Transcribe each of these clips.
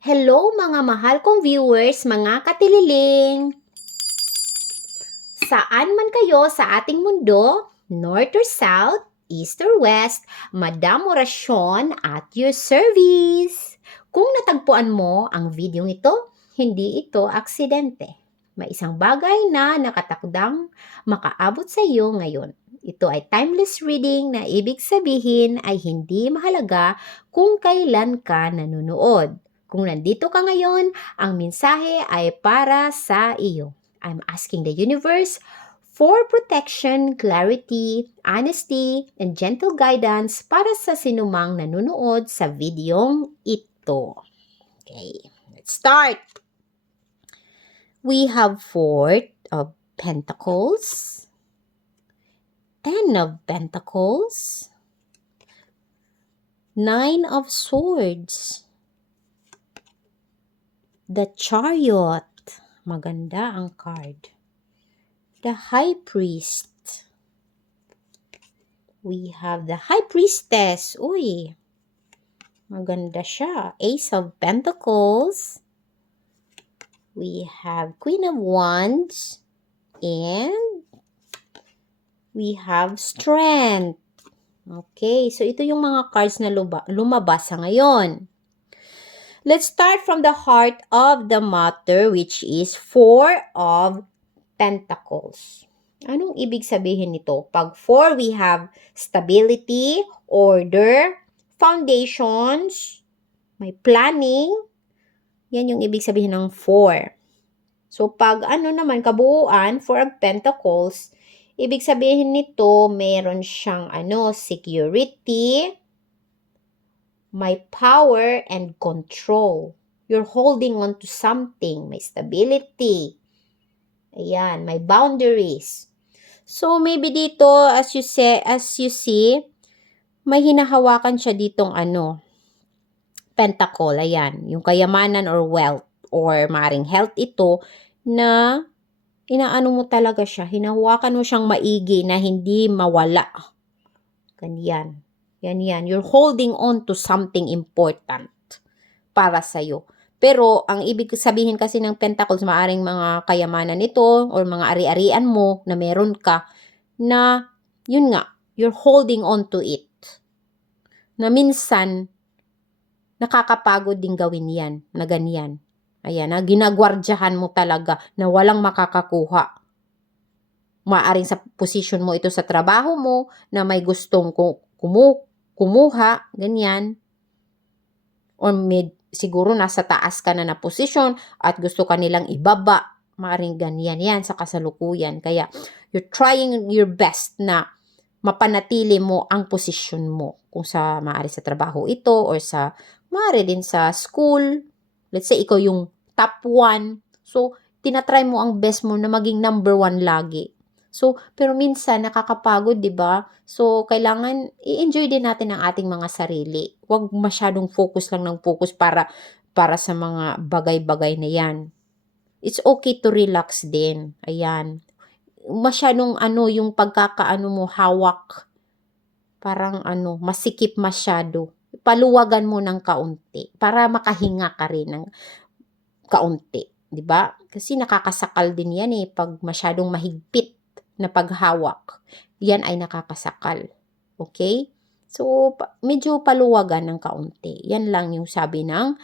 Hello mga mahal kong viewers, mga katililing! Saan man kayo sa ating mundo, North or South, East or West, Madam Orasyon at your service! Kung natagpuan mo ang video ito, hindi ito aksidente. May isang bagay na nakatakdang makaabot sa iyo ngayon. Ito ay timeless reading na ibig sabihin ay hindi mahalaga kung kailan ka nanonood. Kung nandito ka ngayon, ang mensahe ay para sa iyo. I'm asking the universe for protection, clarity, honesty, and gentle guidance para sa sinumang nanonood sa videong ito. Okay, let's start. We have Four of Pentacles, Ten of Pentacles, Nine of Swords, the Chariot. Maganda ang card. The High Priest. We have the High Priestess. Uy, maganda siya. Ace of Pentacles. We have Queen of Wands. And we have Strength. Okay, so ito yung mga cards na lumabas sa ngayon. Let's start from the heart of the matter, which is Four of Pentacles. Anong ibig sabihin nito? Pag 4, we have stability, order, foundations, may planning. Yan yung ibig sabihin ng 4. So, pag naman, kabuuan, 4 of Pentacles, ibig sabihin nito, meron siyang security, may power and control. You're holding on to something. May stability. Ayan, may boundaries. So, maybe dito, as you see, may hinahawakan siya ditong pentacle. Ayan, yung kayamanan or wealth or maring health ito na inaano mo talaga siya. Hinahawakan mo siyang maigi na hindi mawala. Ganyan. Yan. You're holding on to something important para sa'yo. Pero, ang ibig sabihin kasi ng pentacles, maaring mga kayamanan ito or mga ari-arian mo na meron ka na, yun nga, you're holding on to it. Na minsan, nakakapagod din gawin yan, na ganyan. Ayan, na ginagwardyahan mo talaga na walang makakakuha. Maaring sa position mo ito sa trabaho mo na may gustong kumuha, ganyan. Or siguro nasa taas ka na posisyon at gusto ka nilang ibaba. Maaring ganyan yan sa kasalukuyan. Kaya, you're trying your best na mapanatili mo ang posisyon mo. Kung maaari sa trabaho ito or maaari din sa school. Let's say, ikaw yung top 1. So, tinatry mo ang best mo na maging number 1 lagi. So, pero minsan nakakapagod, 'di ba? So, kailangan i-enjoy din natin ang ating mga sarili. Huwag masyadong focus lang ng focus para sa mga bagay-bagay na 'yan. It's okay to relax din. Ayan. Masyadong yung pagkakaano mo hawak. Parang masikip masyado. Paluwagan mo ng kaunti para makahinga ka rin ng kaunti, 'di ba? Kasi nakakasakal din 'yan pag masyadong mahigpit na paghawak. Yan ay nakakasakal. Okay? So, medyo paluwagan ng kaunti. Yan lang yung sabi ng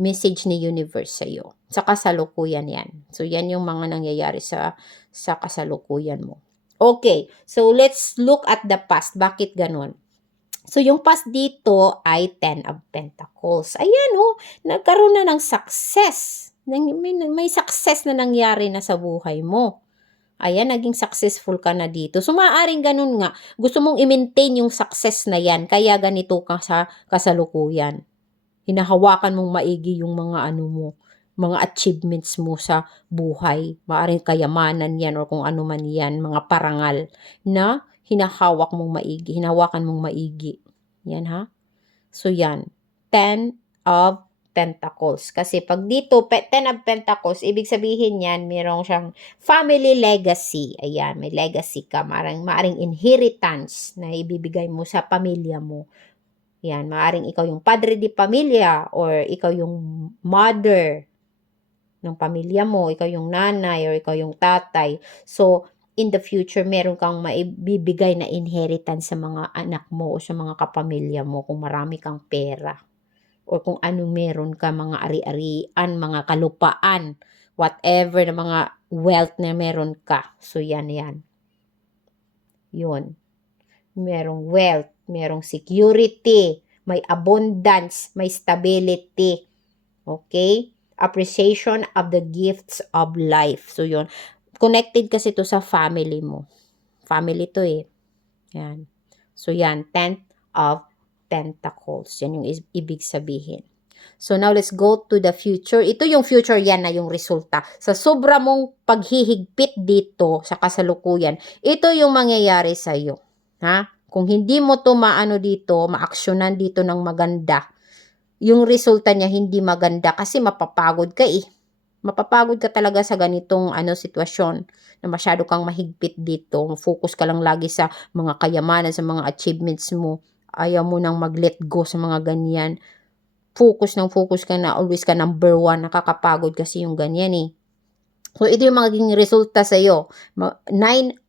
message ni universe sa'yo. Sa kasalukuyan yan. So, yan yung mga nangyayari sa kasalukuyan mo. Okay. So, let's look at the past. Bakit ganon? So, yung past dito ay 10 of Pentacles. Ayan, nagkaroon na ng success. May success na nangyari na sa buhay mo. Ayan, naging successful ka na dito. So, maaaring ganun nga. Gusto mong i-maintain yung success na yan. Kaya ganito ka sa kasalukuyan. Hinahawakan mong maigi yung mga mga achievements mo sa buhay. Maaaring kayamanan yan or kung ano man yan. Mga parangal na hinahawak mong maigi. Hinahawakan mong maigi. Yan ha. So, yan. 10 of Pentacles. Kasi pag dito, 10 of Pentacles, ibig sabihin yan, mayroong siyang family legacy. Ayan, may legacy ka. Maaring inheritance na ibibigay mo sa pamilya mo. Yan, maaring ikaw yung padre di pamilya or ikaw yung mother ng pamilya mo, ikaw yung nanay or ikaw yung tatay. So, in the future, meron kang maibibigay na inheritance sa mga anak mo o sa mga kapamilya mo kung marami kang pera or kung ano meron ka, mga ari-arian, mga kalupaan, whatever na mga wealth na meron ka. So, yan. Yun. Merong wealth, merong security, may abundance, may stability. Okay? Appreciation of the gifts of life. So, yun. Connected kasi to sa family mo. Family to eh. Yan. So, yan. 10th of Pentacles. Yan yung ibig sabihin. So, now let's go to the future. Ito yung future, yan na yung resulta. Sa sobra mong paghihigpit dito sa kasalukuyan, ito yung mangyayari sa'yo. Ha? Kung hindi mo to maano dito, maaksyonan dito ng maganda, yung resulta niya hindi maganda kasi mapapagod ka eh. Mapapagod ka talaga sa ganitong sitwasyon na masyado kang mahigpit dito. Focus ka lang lagi sa mga kayamanan, sa mga achievements mo. Ayaw mo nang mag-let go sa mga ganyan. Focus ka na, always ka number 1. Nakakapagod kasi yung ganyan eh. So, ito yung magiging resulta sa iyo. 9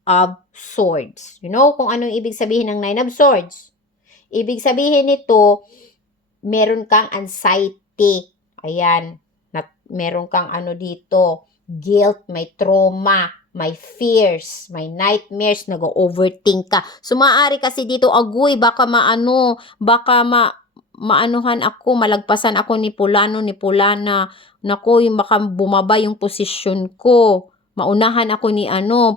of Swords. You know kung anong ibig sabihin ng 9 of Swords? Ibig sabihin nito, meron kang anxiety. Ayan. Meron kang dito, guilt, may trauma, may fears, may nightmares, nag-overthink ka. So, maaari kasi dito, agoy, baka maanuhan ako, malagpasan ako ni Pulano, ni Pulana. Nako, yung baka bumaba yung posisyon ko. Maunahan ako ni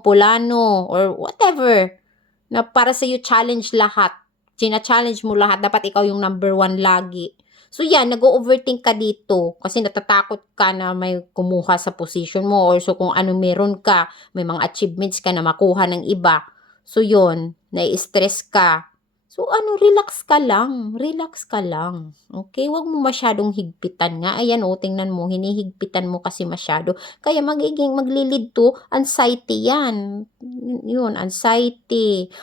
Pulano, or whatever. Na para sa iyo challenge lahat. China-challenge mo lahat. Dapat ikaw yung number 1 lagi. So yan, nag-overthink ka dito kasi natatakot ka na may kumuha sa position mo or so kung ano meron ka, may mga achievements ka na makuha ng iba. So yun, nai-stress ka. So relax ka lang. Relax ka lang. Okay? Huwag mo masyadong higpitan nga. Ayan tingnan mo, hinihigpitan mo kasi masyado. Kaya maglilid to anxiety yan. Yun, anxiety.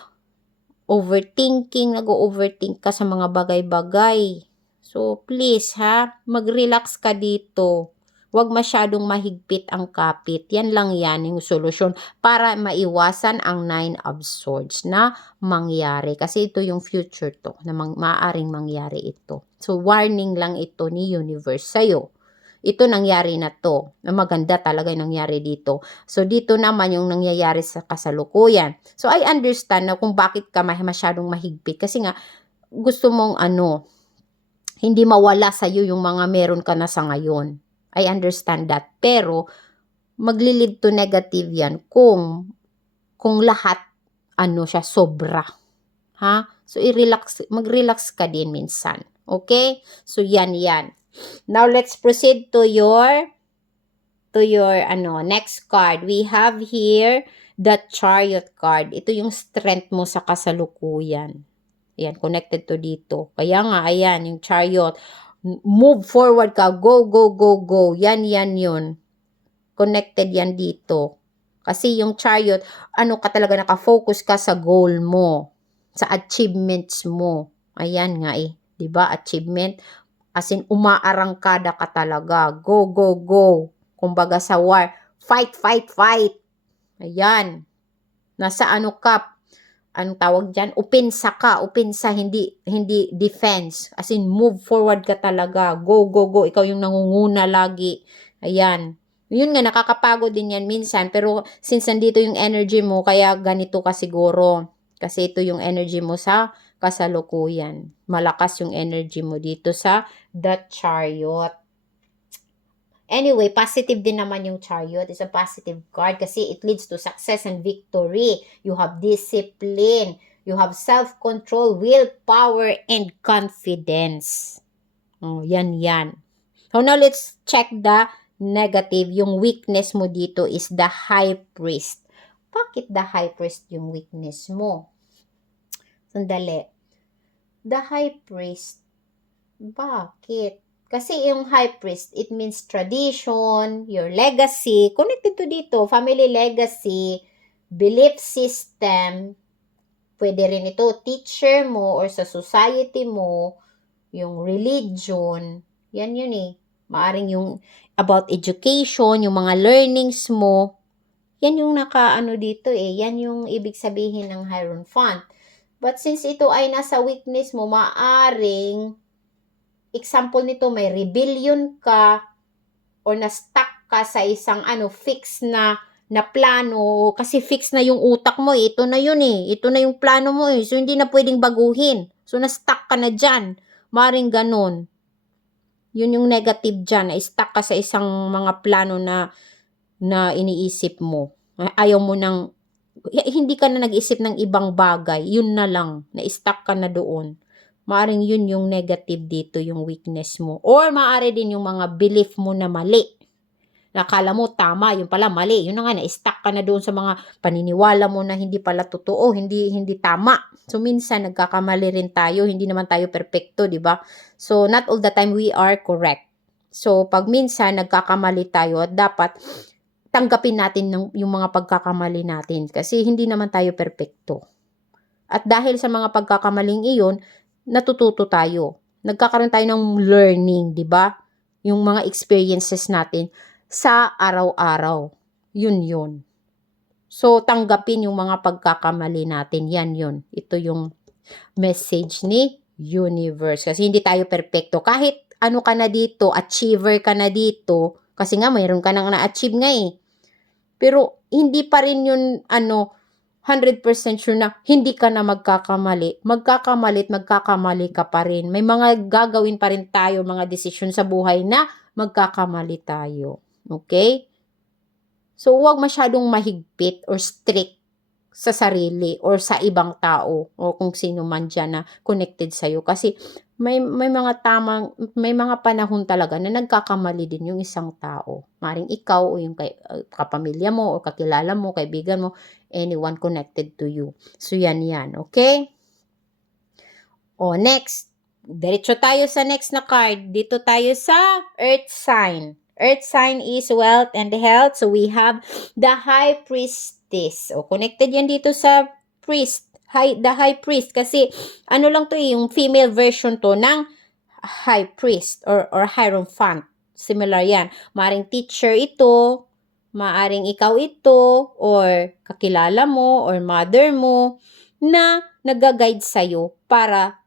Overthinking, nag-overthink ka sa mga bagay-bagay. So, please mag-relax ka dito. Huwag masyadong mahigpit ang kapit. Yan lang yan yung solusyon para maiwasan ang 9 of Swords na mangyari. Kasi ito yung future to, na maaaring mangyari ito. So, warning lang ito ni universe sa'yo. Ito nangyari na to. Maganda talaga yung nangyari dito. So, dito naman yung nangyayari sa kasalukuyan. So, I understand na kung bakit ka masyadong mahigpit. Kasi nga, gusto mong hindi mawala sa iyo yung mga meron ka na sa ngayon. I understand that. Pero, maglilid to negative yan kung lahat, siya, sobra. Ha? So, mag-relax ka din minsan. Okay? So, yan. Now, let's proceed to your next card. We have here the Chariot card. Ito yung strength mo sa kasalukuyan. Ayan, connected to dito. Kaya nga, ayan, yung Chariot. Move forward ka. Go, go, go, go. Yan yun. Connected yan dito. Kasi yung Chariot, ka talaga nakafocus ka sa goal mo. Sa achievements mo. Ayan nga eh. Diba? Achievement. As in, umaarangkada ka talaga. Go, go, go. Kumbaga sa war. Fight, fight, fight. Ayan. Nasa ka, anong tawag dyan? Upensa ka. Upensa, hindi defense. As in, move forward ka talaga. Go, go, go. Ikaw yung nangunguna lagi. Ayan. Yun nga, nakakapagod din yan minsan. Pero since nandito yung energy mo, kaya ganito ka siguro. Kasi ito yung energy mo sa kasalukuyan. Malakas yung energy mo dito sa the Chariot. Anyway, positive din naman yung Chariot. It's a positive card kasi it leads to success and victory. You have discipline. You have self-control, willpower, and confidence. Oh, yan. So now let's check the negative. Yung weakness mo dito is the High Priest. Bakit the High Priest yung weakness mo? Sandali. The High Priest. Bakit? Kasi yung High Priest, it means tradition, your legacy, connected to dito, family legacy, belief system, pwede rin ito, teacher mo or sa society mo, yung religion, yan yun eh. Maaring yung about education, yung mga learnings mo, yan yung nakaano dito eh. Yan yung ibig sabihin ng Hierophant. But since ito ay nasa weakness mo, maaring, example nito, may rebellion ka, or na-stuck ka sa isang fix na plano, kasi fix na yung utak mo eh. Ito na yun eh. Ito na yung plano mo eh. So, hindi na pwedeng baguhin. So, na-stuck ka na dyan. Maring ganun. Yun yung negative dyan. Na-stuck ka sa isang mga plano na iniisip mo. Ayaw mo nang, hindi ka na nag-isip ng ibang bagay. Yun na lang. Na-stuck ka na doon. Maaring yun yung negative dito, yung weakness mo. Or maaari din yung mga belief mo na mali. Nakala mo tama, yun pala mali. Yun na nga, na-stuck ka na doon sa mga paniniwala mo na hindi pala totoo, hindi tama. So, minsan nagkakamali rin tayo, hindi naman tayo perfecto, di ba? So, not all the time we are correct. So, pag minsan nagkakamali tayo, at dapat tanggapin natin yung mga pagkakamali natin kasi hindi naman tayo perfecto. At dahil sa mga pagkakamaling iyon, natututo tayo. Nagkakaroon tayo ng learning, di ba? Yung mga experiences natin sa araw-araw. Yun. So, tanggapin yung mga pagkakamali natin. Yan yun. Ito yung message ni universe. Kasi hindi tayo perfecto. Kahit ano ka na dito, achiever ka na dito, kasi nga mayroon ka nang na-achieve nga eh. Pero hindi pa rin yun 100% sure na hindi ka na magkakamali. Magkakamali ka pa rin. May mga gagawin pa rin tayo, mga desisyon sa buhay na magkakamali tayo. Okay? So, huwag masyadong mahigpit or strict sa sarili or sa ibang tao o kung sino man dyan na connected sa'yo. Kasi may mga panahon talaga na nagkakamali din yung isang tao. Maring ikaw o yung kapamilya mo o kakilala mo, kaibigan mo, anyone connected to you. So, yan. Okay? O, next. Diretso tayo sa next na card. Dito tayo sa Earth sign. Earth sign is wealth and health. So, we have the High Priestess. O, connected yan dito sa priest. The High Priest. Kasi, lang to yung female version to ng High Priest or Hierophant. Similar yan. Maaring teacher ito, maaring ikaw ito, or kakilala mo, or mother mo, na nag-guide sa'yo para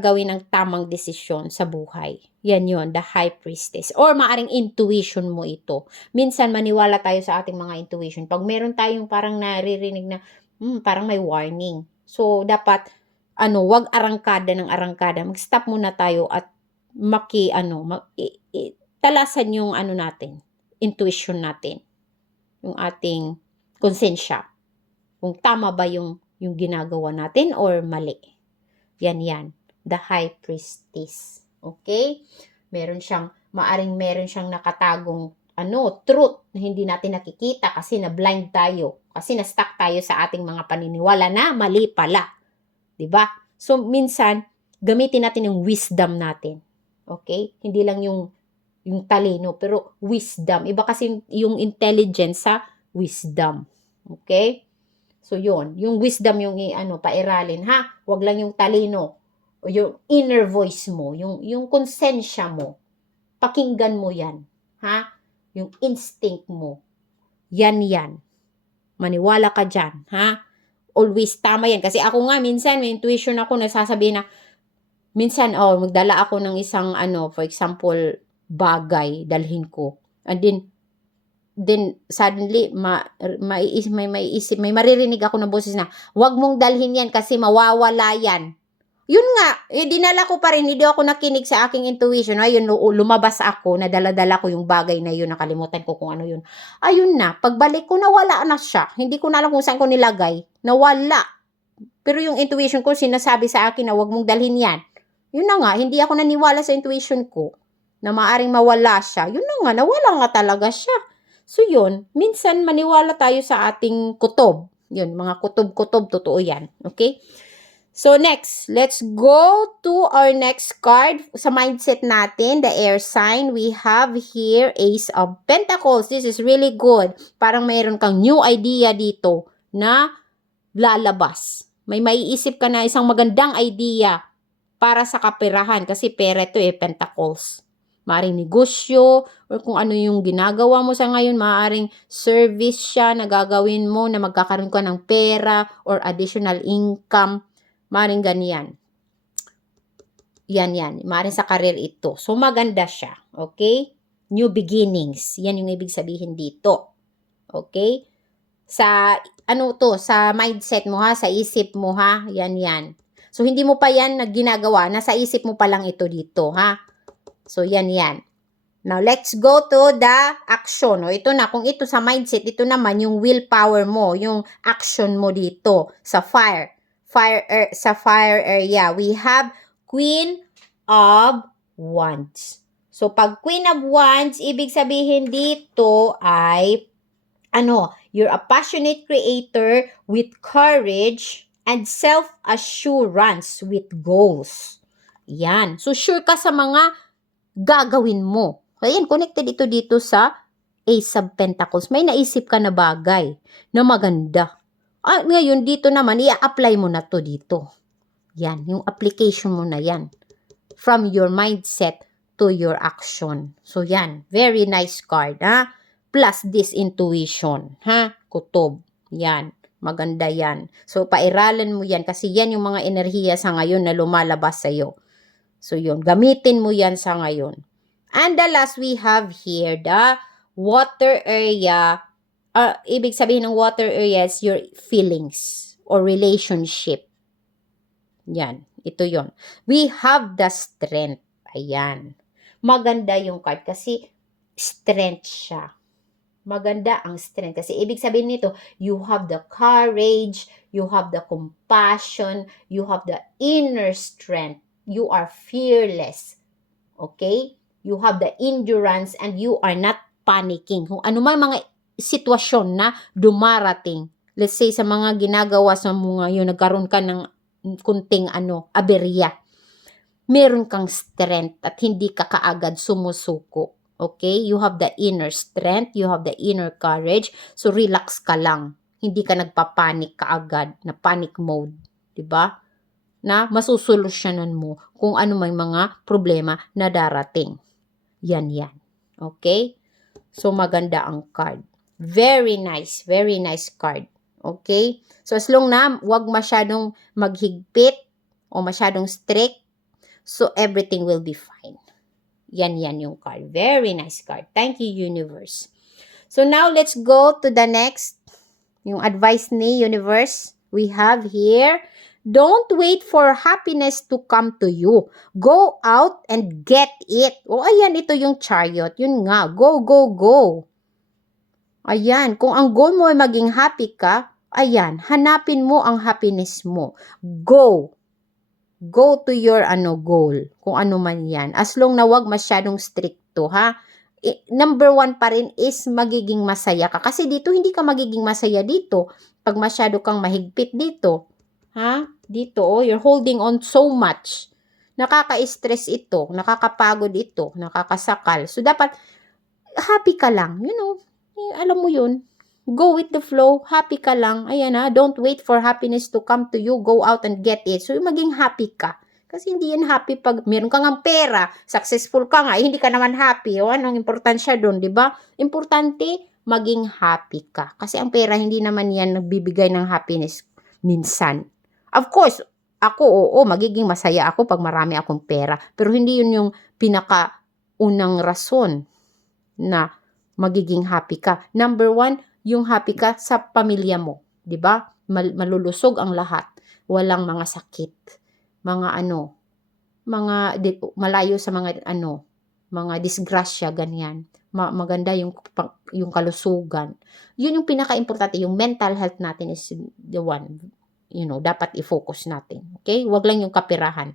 gawin ang tamang desisyon sa buhay. Yan yun, the High Priestess. Or maaring intuition mo ito. Minsan maniwala tayo sa ating mga intuition. Pag meron tayong parang naririnig na, parang may warning. So, dapat, wag arangkada ng arangkada. Mag-stop muna tayo at talasan yung natin, intuition natin. Yung ating konsensya. Kung tama ba yung ginagawa natin or mali. Yan. The High Priestess. Okay? Maaring meron siyang nakatagong truth na hindi natin nakikita kasi na-blind tayo. Kasi na-stuck tayo sa ating mga paniniwala na mali pala. 'Di ba? So, minsan, gamitin natin yung wisdom natin. Okay? Hindi lang yung talino, pero wisdom. Iba kasi yung intelligence sa wisdom. Okay? So, yun. Yung wisdom yung pairalin, ha? Huwag lang yung talino. O yung inner voice mo. Yung konsensya mo. Pakinggan mo yan. Ha? Yung instinct mo. Yan. Maniwala ka dyan. Ha? Always tama yan. Kasi ako nga, minsan, may intuition ako na sasabihin na, minsan, magdala ako ng isang, for example, bagay, dalhin ko. And then suddenly may maririnig ako ng boses na wag mong dalhin yan kasi mawawala yan. Yun nga, dinala ko pa rin, hindi ako nakinig sa aking intuition. Ayun, lumabas ako, nadala-dala ko yung bagay na yun, nakalimutan ko kung ano yun. Ayun na, pagbalik ko, nawala na siya. Hindi ko na alam kung saan ko nilagay. Nawala. Pero yung intuition ko, sinasabi sa akin na wag mong dalhin yan. Yun na nga, hindi ako naniwala sa intuition ko na maaring mawala siya. Yun na nga, nawala nga talaga siya. So, yun, minsan maniwala tayo sa ating kutob. Yun, mga kutob-kutob, totoo yan. Okay? So, next, let's go to our next card. Sa mindset natin, the air sign, we have here Ace of Pentacles. This is really good. Parang mayroon kang new idea dito na lalabas. May maiisip ka na isang magandang idea para sa kaperahan kasi pera ito pentacles. Maaring negosyo or kung ano yung ginagawa mo sa ngayon, maaring service siya na gagawin mo na magkakaroon ka ng pera or additional income. Maaring ganyan. Yan. Maaring sa career ito. So, maganda siya. Okay? New beginnings. Yan yung ibig sabihin dito. Okay? Sa, sa mindset mo ha, sa isip mo ha, yan. So, hindi mo pa yan ginagawa, nasa isip mo pa lang ito dito ha. So, yan. Now, let's go to the action. O, ito na, kung ito sa mindset, ito naman yung willpower mo, yung action mo dito sa sa fire area. We have Queen of Wands. So, pag Queen of Wands, ibig sabihin dito ay, you're a passionate creator with courage and self-assurance with goals. Yan. So, sure ka sa mga gagawin mo. Ayan, connected ito dito sa Ace of Pentacles. May naisip ka na bagay na maganda. Ngayon, dito naman, i-apply mo na to dito. Yan, yung application mo na yan. From your mindset to your action. So, yan. Very nice card, ha? Plus this intuition, ha? Kutob. Yan. Maganda yan. So, pairalan mo yan kasi yan yung mga enerhiya sa ngayon na lumalabas sa'yo. So, yun. Gamitin mo yan sa ngayon. And the last we have here, the water area. Ibig sabihin ng water area is your feelings or relationship. Yan. Ito yon. We have the strength. Ayan. Maganda yung card kasi strength siya. Maganda ang strength. Kasi ibig sabihin nito, you have the courage, you have the compassion, you have the inner strength. You are fearless. Okay? You have the endurance and you are not panicking. Kung ano man mga sitwasyon na dumarating, let's say sa mga ginagawa sa mga yun, nagkaroon ka ng kunting aberya. Meron kang strength at hindi ka kaagad sumusuko. Okay? You have the inner strength, you have the inner courage, so relax ka lang. Hindi ka nagpapanik kaagad, na panic mode. Diba? Na masusolusyonan mo kung ano may mga problema na darating. Yan. Okay? So, maganda ang card. Very nice card. Okay? So, as long na wag masyadong maghigpit o masyadong strict, so everything will be fine. Yan yung card. Very nice card. Thank you, universe. So, now let's go to the next. Yung advice ni universe. We have here, don't wait for happiness to come to you. Go out and get it. O, ayan, ito yung chariot. Yun nga, go. Ayan, kung ang goal mo ay maging happy ka, ayan, hanapin mo ang happiness mo. Go to your goal. Kung ano man yan. As long na wag masyadong stricto, ha? Number 1 pa rin is magiging masaya ka. Kasi dito, hindi ka magiging masaya dito. Pag masyado kang mahigpit dito, ha? Dito, you're holding on so much. Nakaka-stress ito, nakakapagod ito, nakakasakal. So, dapat, happy ka lang. Alam mo yun. Go with the flow, happy ka lang. Ayan don't wait for happiness to come to you. Go out and get it. So, maging happy ka. Kasi hindi yan happy pag meron ka ng pera, successful ka nga, hindi ka naman happy. O, anong importansya doon, di ba? Importante, maging happy ka. Kasi ang pera, hindi naman yan nagbibigay ng happiness minsan. Of course, ako, magiging masaya ako pag marami akong pera. Pero hindi yun yung pinakaunang rason na magiging happy ka. Number 1, yung happy ka sa pamilya mo. Diba? Malulusog ang lahat. Walang mga sakit. Mga malayo sa mga mga disgrasya, ganyan. Maganda yung kalusugan. Yun yung pinaka-importante. Yung mental health natin is the one, dapat i-focus natin. Okay? Wag lang yung kapirahan.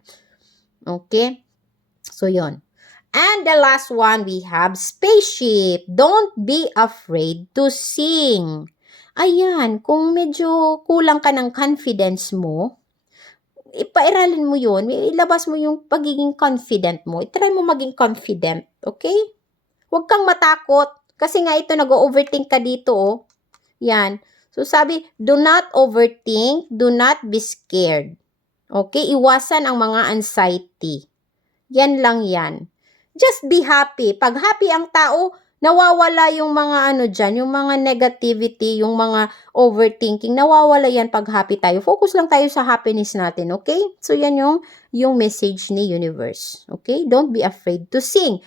Okay? So, yun. And the last one, we have spaceship. Don't be afraid to sing. Ayan, kung medyo kulang ka ng confidence mo, ipairalin mo yun. Ilabas mo yung pagiging confident mo. Try mo maging confident. Okay? Huwag kang matakot. Kasi nga ito, nag-overthink ka dito. Yan. So sabi, do not overthink. Do not be scared. Okay? Iwasan ang mga anxiety. Yan lang yan. Just be happy. Pag happy ang tao, nawawala yung mga ano dyan, yung mga negativity, yung mga overthinking, nawawala yan pag happy tayo. Focus lang tayo sa happiness natin, okay? So, yan yung message ni universe, okay? Don't be afraid to sing.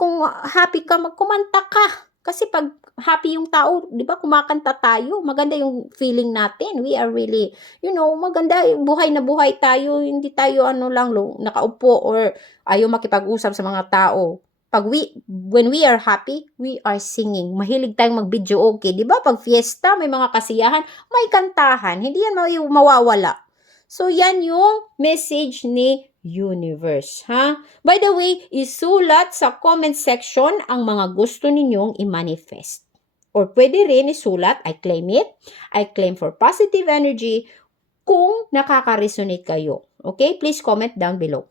Kung happy ka, magkumanta ka. Kasi pag happy yung tao, di ba, kumakanta tayo. Maganda yung feeling natin. We are really, maganda, buhay na buhay tayo. Hindi tayo nakaupo or ayaw makipag-usap sa mga tao. When we are happy, we are singing. Mahilig tayong mag-video okay. Di ba? Pag fiesta, may mga kasiyahan, may kantahan. Hindi yan mawawala. So, yan yung message ni universe, ha? By the way, isulat sa comment section ang mga gusto ninyong i-manifest. Or pwede rin isulat, I claim it, I claim for positive energy, kung nakaka-resonate kayo. Okay? Please comment down below.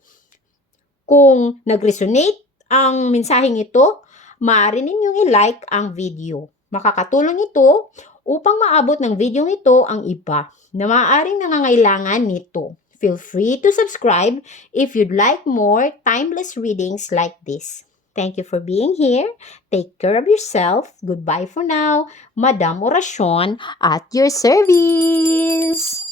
Kung nag-resonate ang mensaheng ito, maaari ninyong i-like ang video. Makakatulong ito upang maabot ng video ito ang iba na maaaring nangangailangan nito. Feel free to subscribe if you'd like more timeless readings like this. Thank you for being here. Take care of yourself. Goodbye for now. Madam Orasyon at your service.